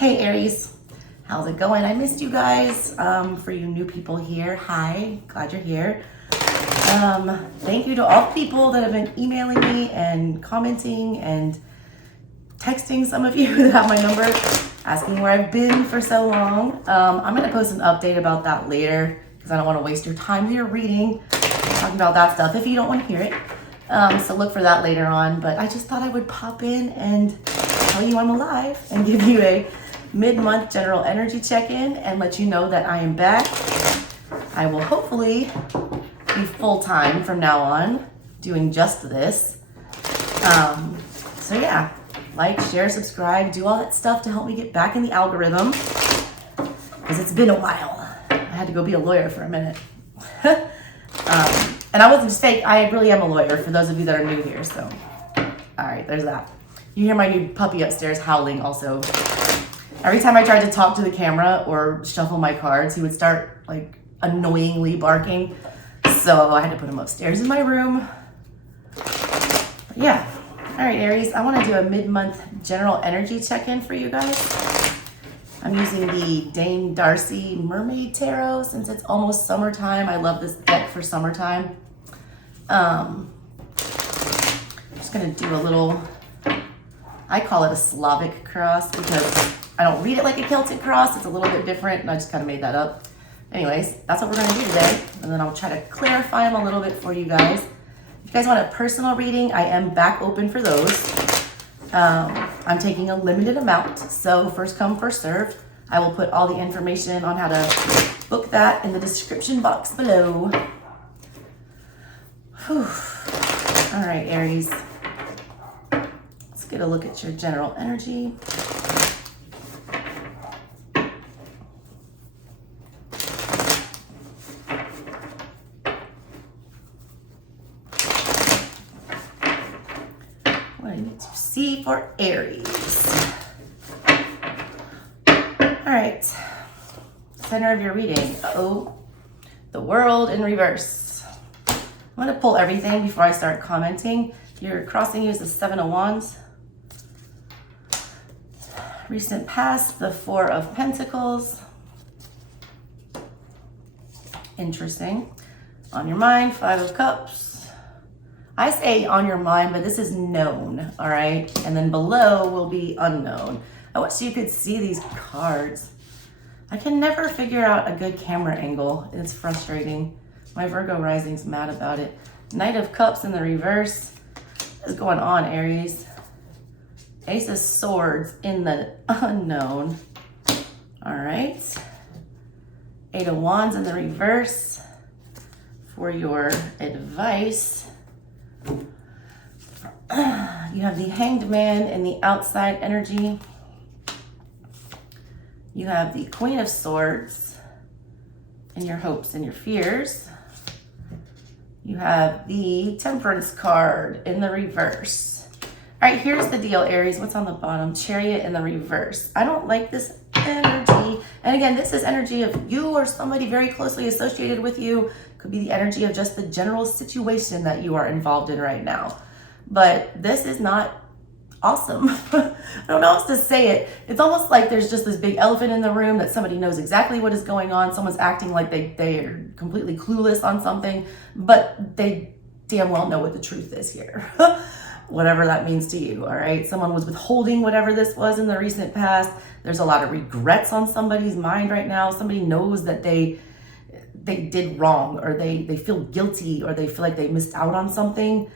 Hey Aries, how's it going? I missed you guys. For you new people here, hi, glad you're here. Thank you to all the people that have been emailing me and commenting and texting, some of you that have my number, asking where I've been for so long. I'm gonna post an update about that later because I don't want to waste your time here reading, talking about that stuff if you don't want to hear it. So look for that later on, but I just thought I would pop in and tell you I'm alive and give you a mid-month general energy check-in and let you know that I am back. I will hopefully be full-time from now on doing just this. So yeah, like, share, subscribe, do all that stuff to help me get back in the algorithm because it's been a while. I had to go be a lawyer for a minute. And I wasn't just fake, I really am a lawyer for those of you that are new here, so. All right, there's that. You hear my new puppy upstairs howling also. Every time I tried to talk to the camera or shuffle my cards, he would start like annoyingly barking. So I had to put him upstairs in my room. But yeah, all right, Aries, I want to do a mid-month general energy check-in for you guys. I'm using the Dame Darcy Mermaid Tarot since it's almost summertime. I love this deck for summertime. I'm just gonna do a little, I call it a Slavic cross because I don't read it like a Celtic cross. It's a little bit different and I just kind of made that up. Anyways, that's what we're gonna do today. And then I'll try to clarify them a little bit for you guys. If you guys want a personal reading, I am back open for those. I'm taking a limited amount, so first come, first serve. I will put all the information on how to book that in the description box below. Whew. All right, Aries. Let's get a look at your general energy. What I need to see for Aries. All right, center of your reading. Uh-oh, the world in reverse. I'm gonna pull everything before I start commenting. Your crossing is the Seven of Wands. Recent past, the Four of Pentacles. Interesting. On your mind, Five of Cups. I say on your mind, but this is known, all right? And then below will be unknown. I wish you could see these cards. I can never figure out a good camera angle. It's frustrating. My Virgo rising's mad about it. Knight of Cups in the reverse. What is going on, Aries? Ace of Swords in the unknown. All right. Eight of Wands in the reverse for your advice. You have the Hanged Man in the outside energy. You have the Queen of Swords in your hopes and your fears. You have the Temperance card in the reverse. All right, here's the deal, Aries. What's on the bottom? Chariot in the reverse. I don't like this energy. And again, this is energy of you or somebody very closely associated with you. Could be the energy of just the general situation that you are involved in right now. But this is not awesome. I don't know how else to say it. It's almost like there's just this big elephant in the room that somebody knows exactly what is going on. Someone's acting like they are completely clueless on something, but they damn well know what the truth is here. Whatever that means to you, all right? Someone was withholding whatever this was in the recent past. There's a lot of regrets on somebody's mind right now. Somebody knows that they did wrong, or they feel guilty, or they feel like they missed out on something.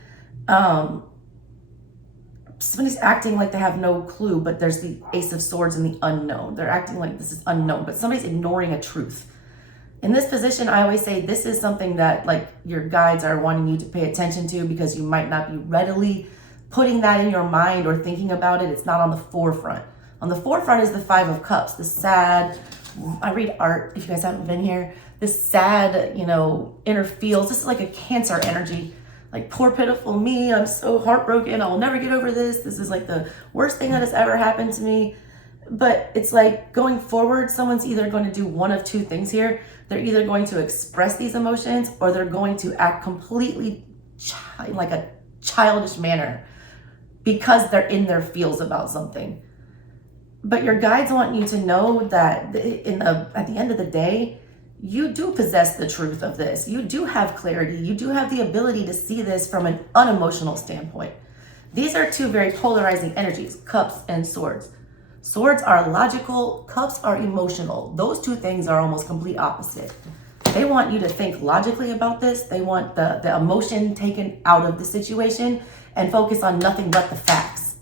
Somebody's acting like they have no clue, but there's the Ace of Swords and the unknown. They're acting like this is unknown, but somebody's ignoring a truth. In this position, I always say this is something that like your guides are wanting you to pay attention to because you might not be readily putting that in your mind or thinking about it. It's not on the forefront. On the forefront is the Five of Cups, the sad, I read art if you guys haven't been here, this sad, inner feels. This is like a Cancer energy. Like, poor pitiful me, I'm so heartbroken, I will never get over this. This is like the worst thing that has ever happened to me. But it's like going forward, someone's either going to do one of two things here. They're either going to express these emotions or they're going to act completely like a childish manner because they're in their feels about something. But your guides want you to know that at the end of the day, you do possess the truth of this. You do have clarity. You do have the ability to see this from an unemotional standpoint. These are two very polarizing energies, cups and swords. Swords are logical, cups are emotional. Those two things are almost complete opposite. They want you to think logically about this. They want the emotion taken out of the situation and focus on nothing but the facts.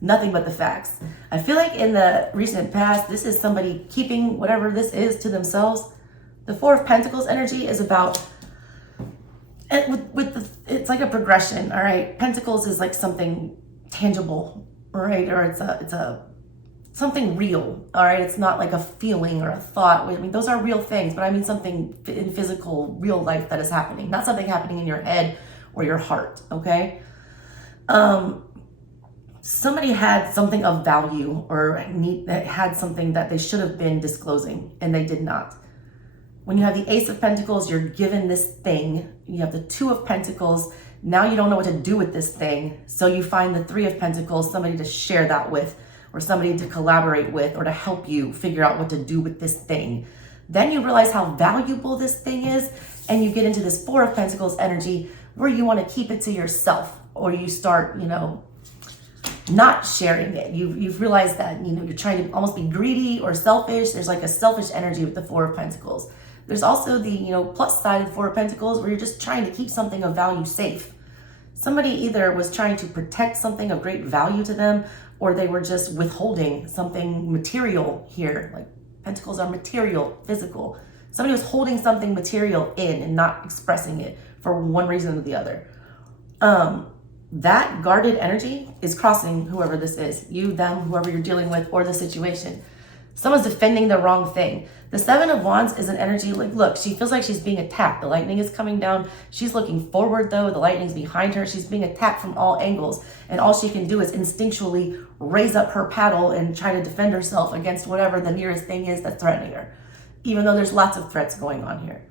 Nothing but the facts. I feel like in the recent past, this is somebody keeping whatever this is to themselves. The Four of Pentacles energy is about, it's like a progression, all right? Pentacles is like something tangible, right? Or it's a something real, all right? It's not like a feeling or a thought. I mean, those are real things, but I mean something in physical, real life that is happening, not something happening in your head or your heart, okay? Somebody had something of value or had something that they should have been disclosing and they did not. When you have the Ace of Pentacles, you're given this thing. You have the Two of Pentacles. Now you don't know what to do with this thing. So you find the Three of Pentacles, somebody to share that with, or somebody to collaborate with, or to help you figure out what to do with this thing. Then you realize how valuable this thing is, and you get into this Four of Pentacles energy where you want to keep it to yourself, or you start, not sharing it. You've realized that, you're trying to almost be greedy or selfish. There's like a selfish energy with the Four of Pentacles. There's also the, plus side of the Four of Pentacles where you're just trying to keep something of value safe. Somebody either was trying to protect something of great value to them, or they were just withholding something material here. Like Pentacles are material, physical. Somebody was holding something material in and not expressing it for one reason or the other. That guarded energy is crossing whoever this is, you, them, whoever you're dealing with, or the situation. Someone's defending the wrong thing. The Seven of Wands is an energy like, look, she feels like she's being attacked. The lightning is coming down. She's looking forward though. The lightning's behind her. She's being attacked from all angles. And all she can do is instinctually raise up her paddle and try to defend herself against whatever the nearest thing is that's threatening her. Even though there's lots of threats going on here.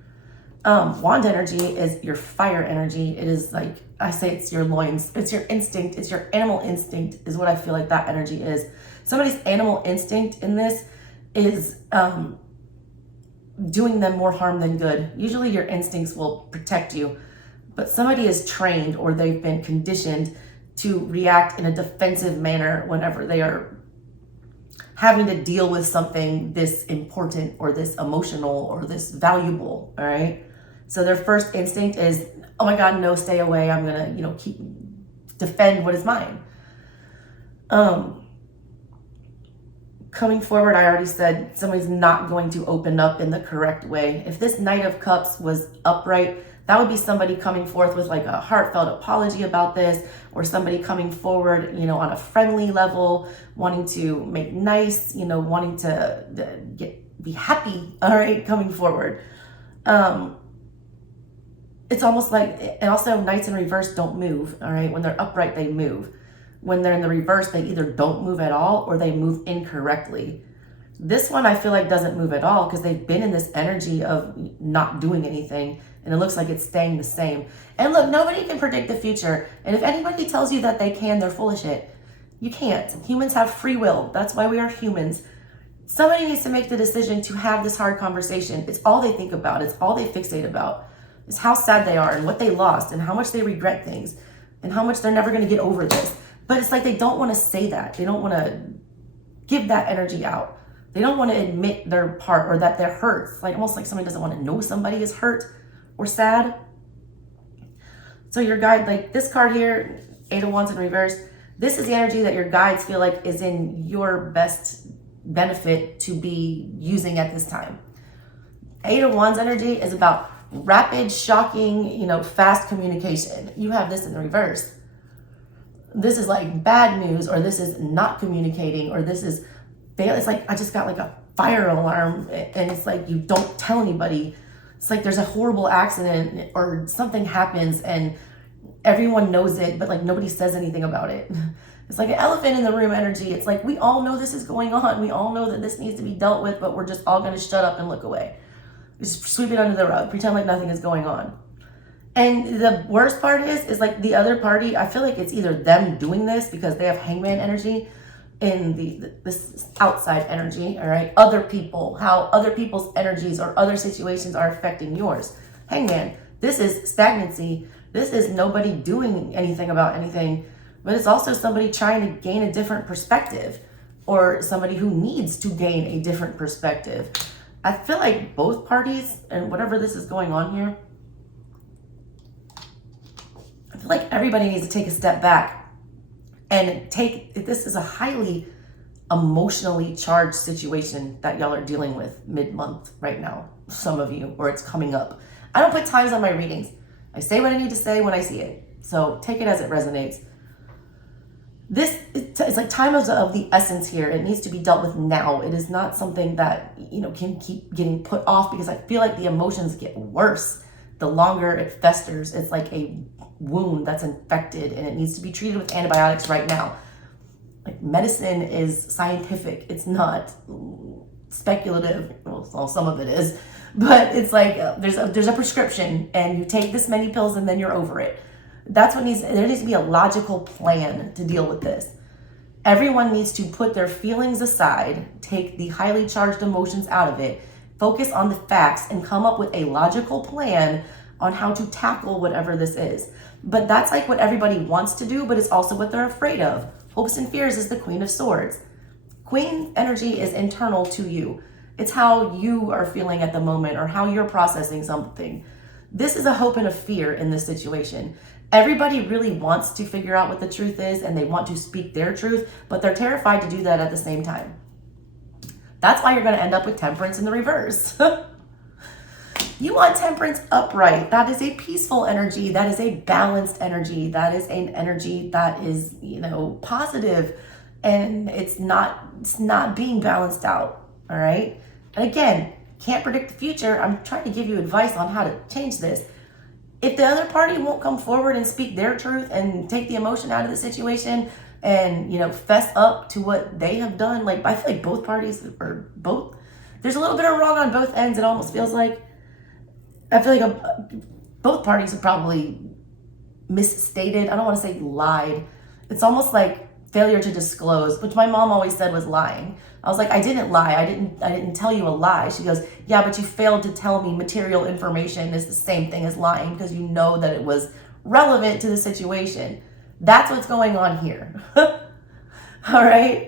Wand energy is your fire energy. It is like, I say it's your loins. It's your instinct. It's your animal instinct is what I feel like that energy is. Somebody's animal instinct in this is doing them more harm than good. Usually your instincts will protect you, but somebody is trained or they've been conditioned to react in a defensive manner whenever they are having to deal with something this important or this emotional or this valuable, all right? So their first instinct is, oh my God, no, stay away. I'm gonna, defend what is mine. Coming forward, I already said somebody's not going to open up in the correct way. If this Knight of Cups was upright, that would be somebody coming forth with like a heartfelt apology about this, or somebody coming forward, on a friendly level, wanting to make nice, wanting to be happy, all right, coming forward. It's almost like, and also Knights in reverse don't move, all right? When they're upright, they move. When they're in the reverse, they either don't move at all or they move incorrectly. This one I feel like doesn't move at all because they've been in this energy of not doing anything, and it looks like it's staying the same. And look, nobody can predict the future. And if anybody tells you that they can, they're full of shit. You can't. Humans have free will. That's why we are humans. Somebody needs to make the decision to have this hard conversation. It's all they think about. It's all they fixate about. It's how sad they are and what they lost and how much they regret things and how much they're never going to get over this. But it's like they don't want to say that. They don't want to give that energy out. They don't want to admit their part or that they're hurt. It's like almost like somebody doesn't want to know somebody is hurt or sad. So your guide, like this card here, Eight of Wands in reverse, this is the energy that your guides feel like is in your best benefit to be using at this time. Eight of Wands energy is about rapid, shocking, fast communication. You have this in reverse. This is like bad news, or this is not communicating, or this is, it's like I just got like a fire alarm, and it's like you don't tell anybody. It's like there's a horrible accident or something happens and everyone knows it, but like nobody says anything about it. It's like an elephant in the room energy. It's like we all know this is going on. We all know that this needs to be dealt with, but we're just all going to shut up and look away. Just sweep it under the rug, pretend like nothing is going on. And the worst part is like the other party, I feel like it's either them doing this because they have hangman energy, in this outside energy, all right? Other people, how other people's energies or other situations are affecting yours. Hangman, this is stagnancy. This is nobody doing anything about anything, but it's also somebody trying to gain a different perspective, or somebody who needs to gain a different perspective. I feel like both parties, and whatever this is going on here, I feel like everybody needs to take a step back and this is a highly emotionally charged situation that y'all are dealing with mid-month right now, some of you, or it's coming up. I don't put times on my readings. I say what I need to say when I see it. So take it as it resonates. This is like time of the essence here. It needs to be dealt with now. It is not something that, can keep getting put off, because I feel like the emotions get worse the longer it festers. It's like a wound that's infected and it needs to be treated with antibiotics right now. Like, medicine is scientific. It's not speculative. Well, some of it is, but it's like there's a prescription and you take this many pills and then you're over it. That's what there needs to be a logical plan to deal with this. Everyone needs to put their feelings aside, take the highly charged emotions out of it, focus on the facts, and come up with a logical plan on how to tackle whatever this is. But that's like what everybody wants to do, but it's also what they're afraid of. Hopes and fears is the Queen of Swords. Queen energy is internal to you. It's how you are feeling at the moment or how you're processing something. This is a hope and a fear in this situation. Everybody really wants to figure out what the truth is and they want to speak their truth, but they're terrified to do that at the same time. That's why you're going to end up with Temperance in the reverse. You want Temperance upright. That is a peaceful energy. That is a balanced energy. That is an energy that is, positive, and it's not being balanced out. All right. And again, can't predict the future. I'm trying to give you advice on how to change this. If the other party won't come forward and speak their truth and take the emotion out of the situation and, fess up to what they have done, like, I feel like both parties there's a little bit of wrong on both ends. It almost feels like, I feel like both parties have probably misstated. I don't want to say lied. It's almost like failure to disclose, which my mom always said was lying. I was like, I didn't lie. I didn't tell you a lie. She goes, yeah, but you failed to tell me material information is the same thing as lying, because you know that it was relevant to the situation. That's what's going on here. All right.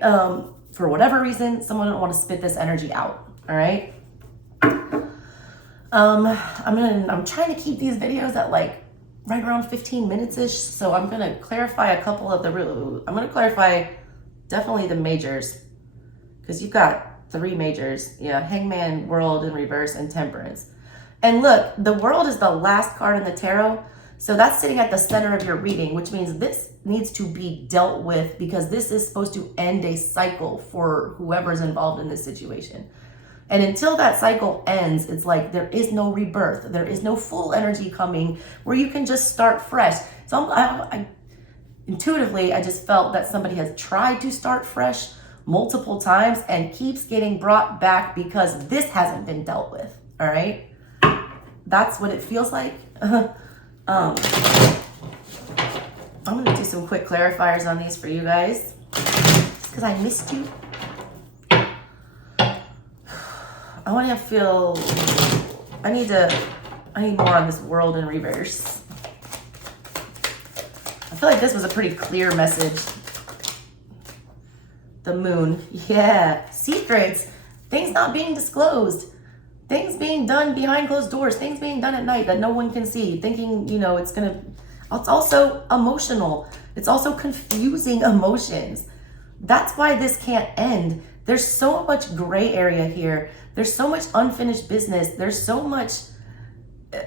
For whatever reason, someone didn't want to spit this energy out. All right. I'm trying to keep these videos at like right around 15 minutes-ish. So I'm going to clarify a couple of I'm going to clarify definitely the majors, because you've got 3 majors. Yeah. Hangman, World in reverse, and Temperance. And look, the World is the last card in the tarot. So that's sitting at the center of your reading, which means this needs to be dealt with, because this is supposed to end a cycle for whoever's involved in this situation. And until that cycle ends, it's like there is no rebirth. There is no full energy coming where you can just start fresh. So intuitively, I just felt that somebody has tried to start fresh multiple times and keeps getting brought back because this hasn't been dealt with. All right. That's what it feels like. I'm going to do some quick clarifiers on these for you guys, because I missed you. I need more on this World in reverse. I feel like this was a pretty clear message. The Moon. Yeah. Secrets. Things not being disclosed. Things being done behind closed doors. Things being done at night that no one can see. Thinking, it's also emotional. It's also confusing emotions. That's why this can't end. There's so much gray area here. There's so much unfinished business. There's so much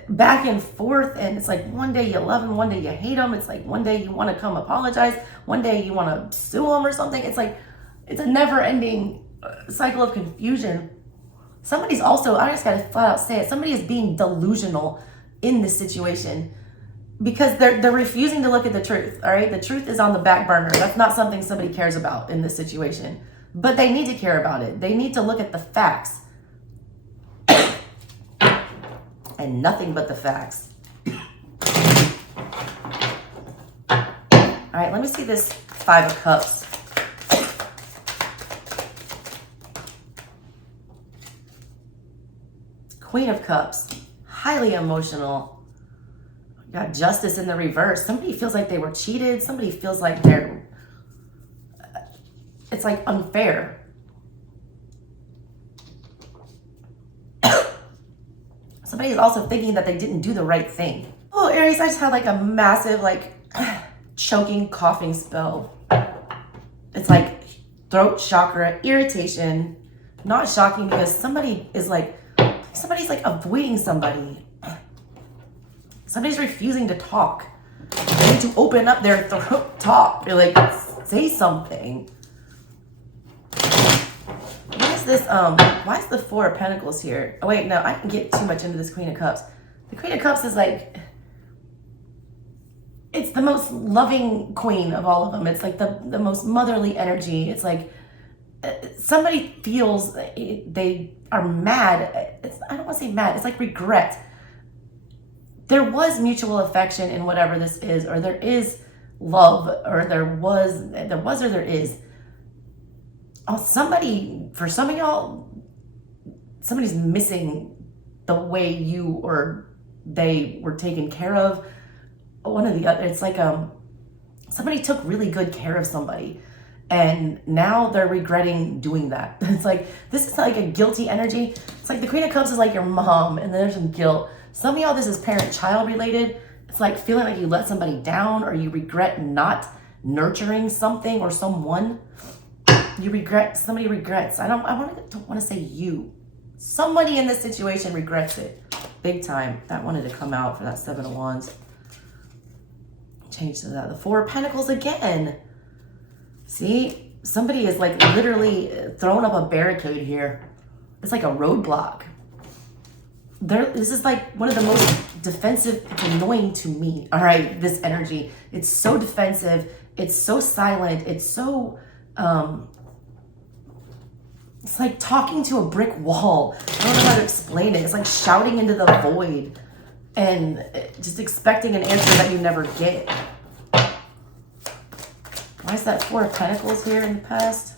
back and forth. And it's like one day you love them, one day you hate them. It's like one day you want to come apologize. One day you want to sue them or something. It's like, it's a never ending cycle of confusion. Somebody's also, I just got to flat out say it, somebody is being delusional in this situation, because they're refusing to look at the truth. All right. The truth is on the back burner. That's not something somebody cares about in this situation, but they need to care about it. They need to look at the facts and nothing but the facts. All right. Let me see this 5 of Cups. Queen of Cups, highly emotional. You got Justice in the reverse. Somebody feels like they were cheated. Somebody feels like it's like unfair. Somebody is also thinking that they didn't do the right thing. Oh, Aries, I just had like a massive like choking, coughing spell. It's like throat chakra irritation. Not shocking because somebody's like avoiding somebody. Somebody's refusing to talk. They need to open up their throat, talk. They're like, say something. What is this? Why is the Four of Pentacles here? Oh wait, no, I can get too much into this Queen of Cups. The Queen of Cups is like, it's the most loving queen of all of them. It's like the most motherly energy. It's like somebody feels they are mad. I don't want to say mad. It's like regret. There was mutual affection in whatever this is, or there is love, or there is. Oh, for some of y'all, somebody's missing the way you or they were taken care of. One or the other. It's like somebody took really good care of somebody and now they're regretting doing that. It's like, this is like a guilty energy. It's like the Queen of Cups is like your mom, and then there's some guilt. Some of y'all, this is parent-child related. It's like feeling like you let somebody down, or you regret not nurturing something or someone. Somebody regrets. I don't want to say you. Somebody in this situation regrets it. Big time. That wanted to come out for that Seven of Wands. Change to that. The Four of Pentacles again. See, somebody is like literally throwing up a barricade here. It's like a roadblock. This is like one of the most defensive, it's annoying to me. All right, this energy. It's so defensive. It's so silent. It's so, it's like talking to a brick wall. I don't know how to explain it. It's like shouting into the void and just expecting an answer that you never get. Why is that Four of Pentacles here in the past?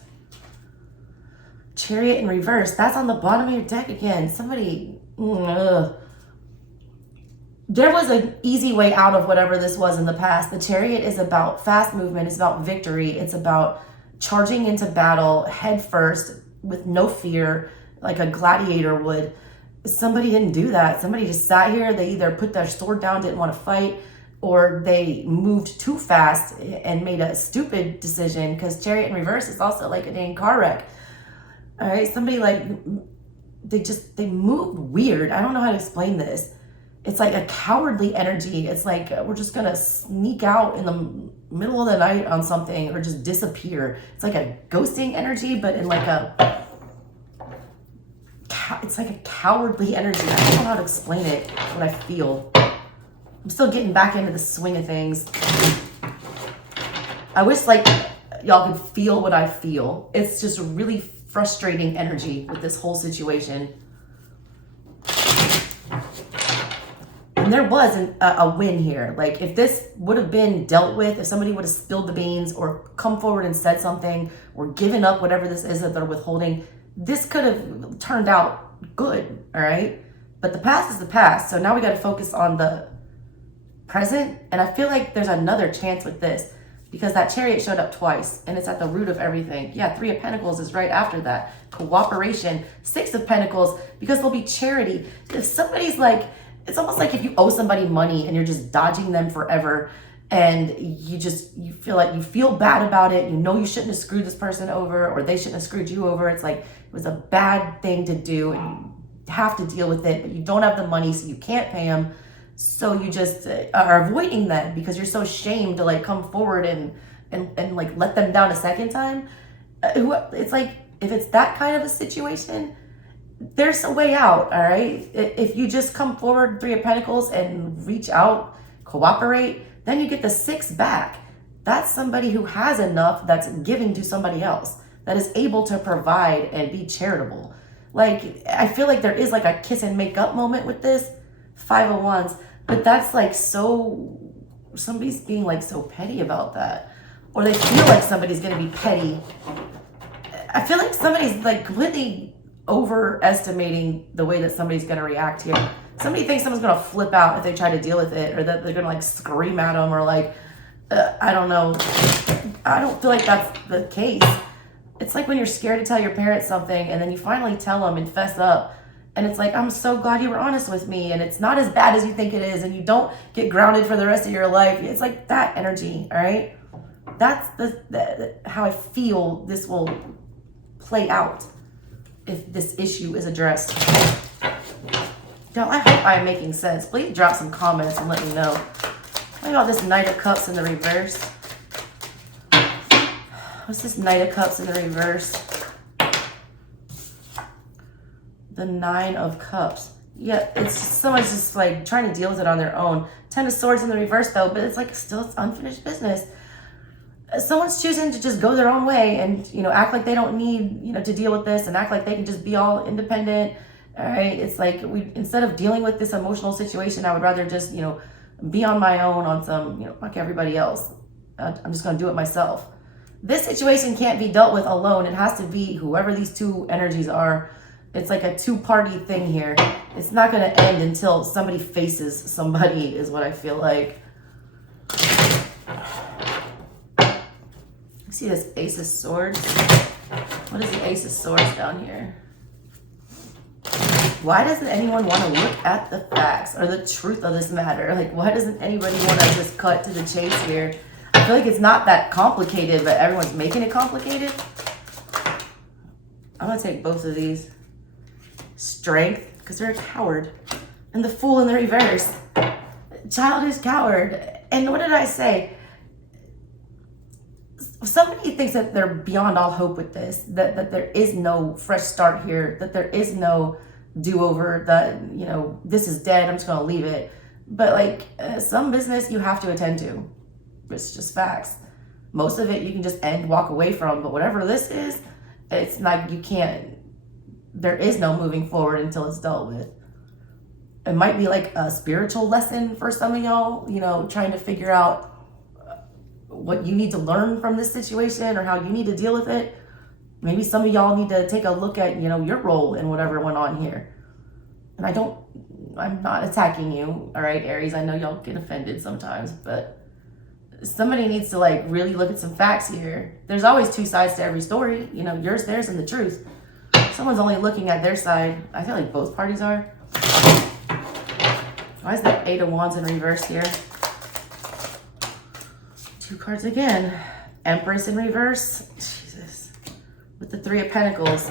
Chariot in reverse. That's on the bottom of your deck again. Somebody... There was an easy way out of whatever this was in the past. The Chariot is about fast movement. It's about victory. It's about charging into battle head first with no fear, like a gladiator would. Somebody didn't do that. Somebody just sat here. They either put their sword down, didn't want to fight, or they moved too fast and made a stupid decision, because Chariot in reverse is also like a dang car wreck. All right, somebody like, they moved weird. I don't know how to explain this. It's like a cowardly energy. It's like, we're just going to sneak out in the middle of the night on something or just disappear. It's like a ghosting energy, but in like it's like a cowardly energy. I don't know how to explain it, what I feel. I'm still getting back into the swing of things. I wish like y'all could feel what I feel. It's just really frustrating energy with this whole situation. And there was a win here. Like if this would have been dealt with, if somebody would have spilled the beans or come forward and said something or given up whatever this is that they're withholding, this could have turned out good, all right? But the past is the past. So now we got to focus on the present. And I feel like there's another chance with this, because that Chariot showed up twice and it's at the root of everything. Yeah, Three of Pentacles is right after that. Cooperation. Six of Pentacles, because there'll be charity. If somebody's like, it's almost like if you owe somebody money and you're just dodging them forever, and you feel like you feel bad about it. You know you shouldn't have screwed this person over, or they shouldn't have screwed you over. It's like it was a bad thing to do and you have to deal with it, but you don't have the money, so you can't pay them. So you just are avoiding them because you're so ashamed to like come forward and like let them down a second time. It's like, if it's that kind of a situation, there's a way out, all right? If you just come forward, Three of Pentacles, and reach out, cooperate, then you get the Six back. That's somebody who has enough that's giving to somebody else, that is able to provide and be charitable. Like, I feel like there is like a kiss and make up moment with this Five of Wands, but that's like somebody's being like so petty about that, or they feel like somebody's gonna be petty. I feel like somebody's like completely overestimating the way that somebody's going to react here. Somebody thinks someone's going to flip out if they try to deal with it, or that they're going to like scream at them, or like, I don't know. I don't feel like that's the case. It's like when you're scared to tell your parents something and then you finally tell them and fess up. And it's like, I'm so glad you were honest with me, and it's not as bad as you think it is, and you don't get grounded for the rest of your life. It's like that energy, all right? That's the how I feel this will play out if this issue is addressed. Y'all, I hope I am making sense. Please drop some comments and let me know. What about this Knight of Cups in the reverse? What's this Knight of Cups in the reverse? The Nine of Cups. Yeah, it's just someone's just like trying to deal with it on their own. Ten of Swords in the reverse though, but it's like still it's unfinished business. Someone's choosing to just go their own way and, you know, act like they don't need, you know, to deal with this, and act like they can just be all independent. All right, it's like instead of dealing with this emotional situation, I would rather just, you know, be on my own on some, you know, like everybody else. I'm just going to do it myself. This situation can't be dealt with alone. It has to be whoever these two energies are. It's like a two-party thing here. It's not going to end until somebody faces somebody, is what I feel like. See this Ace of Swords? What is the Ace of Swords down here? Why doesn't anyone want to look at the facts or the truth of this matter? Like, why doesn't anybody want to just cut to the chase here? I feel like it's not that complicated, but everyone's making it complicated. I'm going to take both of these. Strength, because they're a coward. And the Fool in the reverse. Childish coward. And what did I say? Somebody thinks that they're beyond all hope with this, that there is no fresh start here, that there is no do-over, that, you know, this is dead, I'm just going to leave it. But like some business you have to attend to. It's just facts. Most of it you can just end, walk away from, but whatever this is, it's not, you can't, there is no moving forward until it's dealt with. It might be like a spiritual lesson for some of y'all, you know, trying to figure out what you need to learn from this situation or how you need to deal with it. Maybe some of y'all need to take a look at, you know, your role in whatever went on here. And I'm not attacking you, all right, Aries? I know y'all get offended sometimes, but somebody needs to like really look at some facts here. There's always two sides to every story, you know, yours, theirs, and the truth. Someone's only looking at their side. I feel like both parties are. Why is that Eight of Wands in reverse here? Two cards again. Empress in reverse. Jesus. With the Three of Pentacles.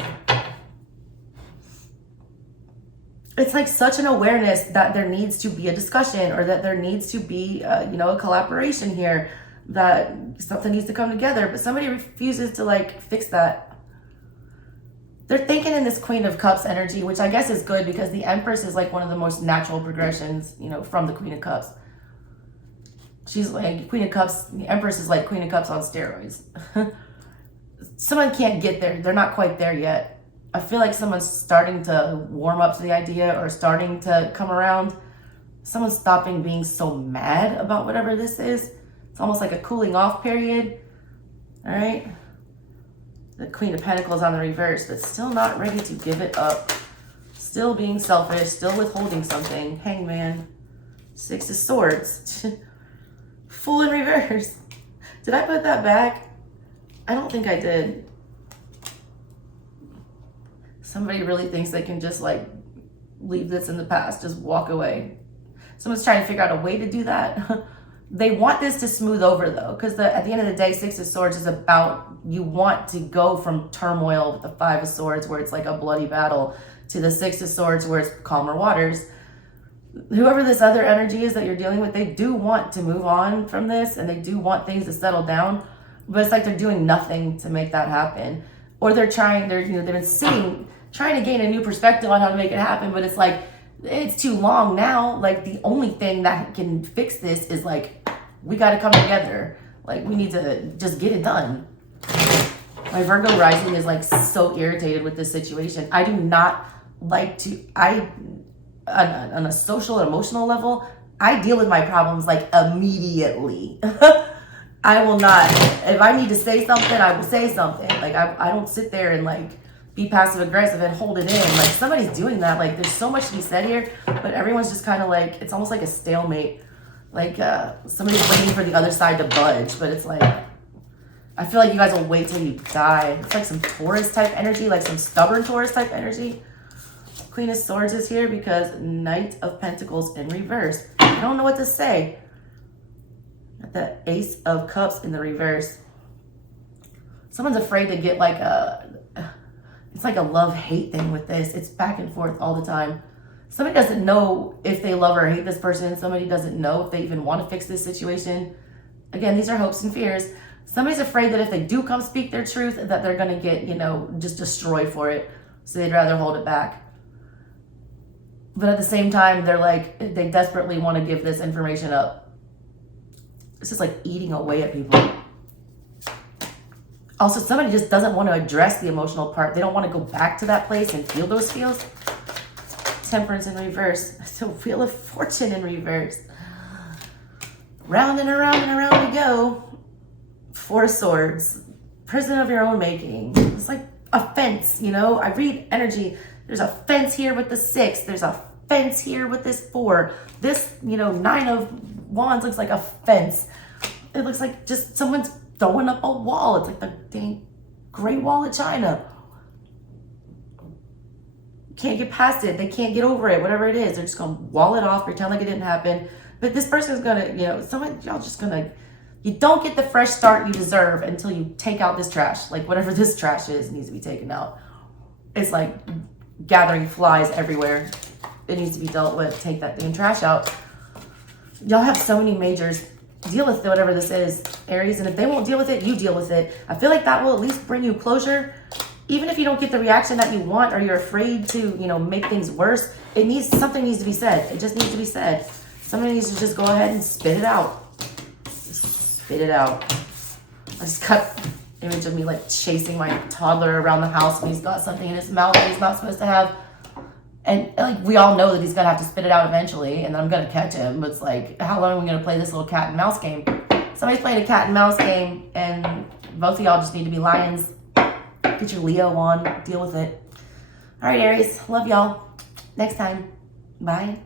It's like such an awareness that there needs to be a discussion, or that there needs to be, you know, a collaboration here, that something needs to come together, but somebody refuses to like fix that. They're thinking in this Queen of Cups energy, which I guess is good because the Empress is like one of the most natural progressions, you know, from the Queen of Cups. She's like Queen of Cups. The Empress is like Queen of Cups on steroids. Someone can't get there. They're not quite there yet. I feel like someone's starting to warm up to the idea, or starting to come around. Someone's stopping being so mad about whatever this is. It's almost like a cooling off period. All right. The Queen of Pentacles on the reverse, but still not ready to give it up. Still being selfish, still withholding something. Hangman. Six of Swords. Fool in reverse. Did I put that back? I don't think I did. Somebody really thinks they can just like leave this in the past, just walk away. Someone's trying to figure out a way to do that. They want this to smooth over though, because at the end of the day, Six of Swords is about, you want to go from turmoil with the Five of Swords, where it's like a bloody battle, to the Six of Swords, where it's calmer waters. Whoever this other energy is that you're dealing with, they do want to move on from this, and they do want things to settle down, but it's like they're doing nothing to make that happen. Or they've been sitting, trying to gain a new perspective on how to make it happen, but it's like, it's too long now. Like, the only thing that can fix this is like, we got to come together. Like, we need to just get it done. My Virgo rising is like so irritated with this situation. I do not like to, on a social and emotional level, I deal with my problems like immediately. I will not, if I need to say something, I will say something. Like, I don't sit there and like be passive aggressive and hold it in. Like somebody's doing that. Like there's so much to be said here, but everyone's just kind of like, it's almost like a stalemate. Like somebody's waiting for the other side to budge, but it's like, I feel like you guys will wait till you die. It's like some Taurus type energy, like some stubborn Taurus type energy. Queen of Swords is here because Knight of Pentacles in reverse. I don't know what to say. Got the Ace of Cups in the reverse. Someone's afraid to get like it's like a love-hate thing with this. It's back and forth all the time. Somebody doesn't know if they love or hate this person. Somebody doesn't know if they even want to fix this situation. Again, these are hopes and fears. Somebody's afraid that if they do come speak their truth, that they're going to get, you know, just destroyed for it. So they'd rather hold it back. But at the same time, they're like, they desperately want to give this information up. It's just like eating away at people. Also, somebody just doesn't want to address the emotional part. They don't want to go back to that place and feel those feels. Temperance in reverse. So Wheel of Fortune in reverse. Round and around we go. Four of Swords. Prison of your own making. It's like a fence, you know? I read energy. There's a fence here with the 6. There's a fence here with this 4. This, you know, 9 of Wands looks like a fence. It looks like just someone's throwing up a wall. It's like the dang Great Wall of China. Can't get past it. They can't get over it. Whatever it is, they're just gonna wall it off, pretend like it didn't happen. But this person's gonna, you know, y'all just gonna, you don't get the fresh start you deserve until you take out this trash. Like whatever this trash is needs to be taken out. It's like gathering flies everywhere. It needs to be dealt with. Take that damn trash out. Y'all have so many majors. Deal with whatever this is, Aries. And if they won't deal with it, you deal with it. I feel like that will at least bring you closure. Even if you don't get the reaction that you want or you're afraid to, you know, make things worse, something needs to be said. It just needs to be said. Somebody needs to just go ahead and spit it out. Just spit it out. I just got an image of me like chasing my toddler around the house when he's got something in his mouth that he's not supposed to have. And like we all know that he's gonna have to spit it out eventually, and then I'm gonna catch him. But it's like, how long are we gonna play this little cat and mouse game? Somebody's playing a cat and mouse game, and both of y'all just need to be lions. Get your Leo on, deal with it. All right, Aries, love y'all. Next time, bye.